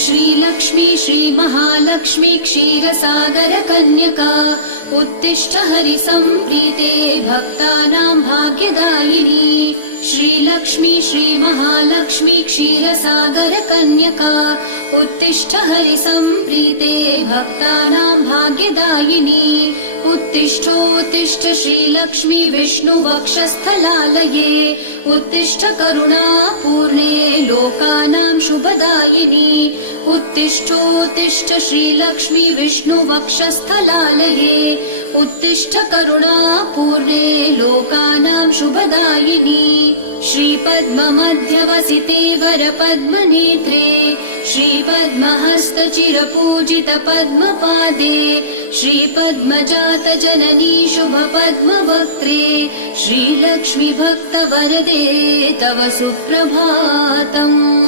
श्रीलक्ष्मी श्रीमहालक्ष्मी क्षीरसागर कन्यका उत्तिष्ठ हरिसम्प्रीते भक्तानां भाग्यदायिनी। श्रीलक्ष्मी श्रीमहालक्ष्मी क्षीरसागर कन्यका उत्तिष्ठ हरिसम्प्रीते भक्तानां भाग्यदायिनी। उत्तिष्ठोत्तिष्ठ श्रीलक्ष्मी विष्णुवक्षस्थलालये उत्तिष्ठ करुणापूर्णे लोकानां शुभदायिनी। उत्तिष्ठोत्तिष्ठ श्रीलक्ष्मी विष्णुवक्षस्थलालये उत्तिष्ठ करुणापूर्णे लोकानां शुभदायिनी। श्रीपद्ममध्यवसिते वरपद्मनेत्रे श्रीपद्महस्तचिरपूजित पद्मपादे श्रीपद्मजात जननी शुभपद्मवक्त्रे श्रीलक्ष्मी भक्तवरदे तव सुप्रभातम्।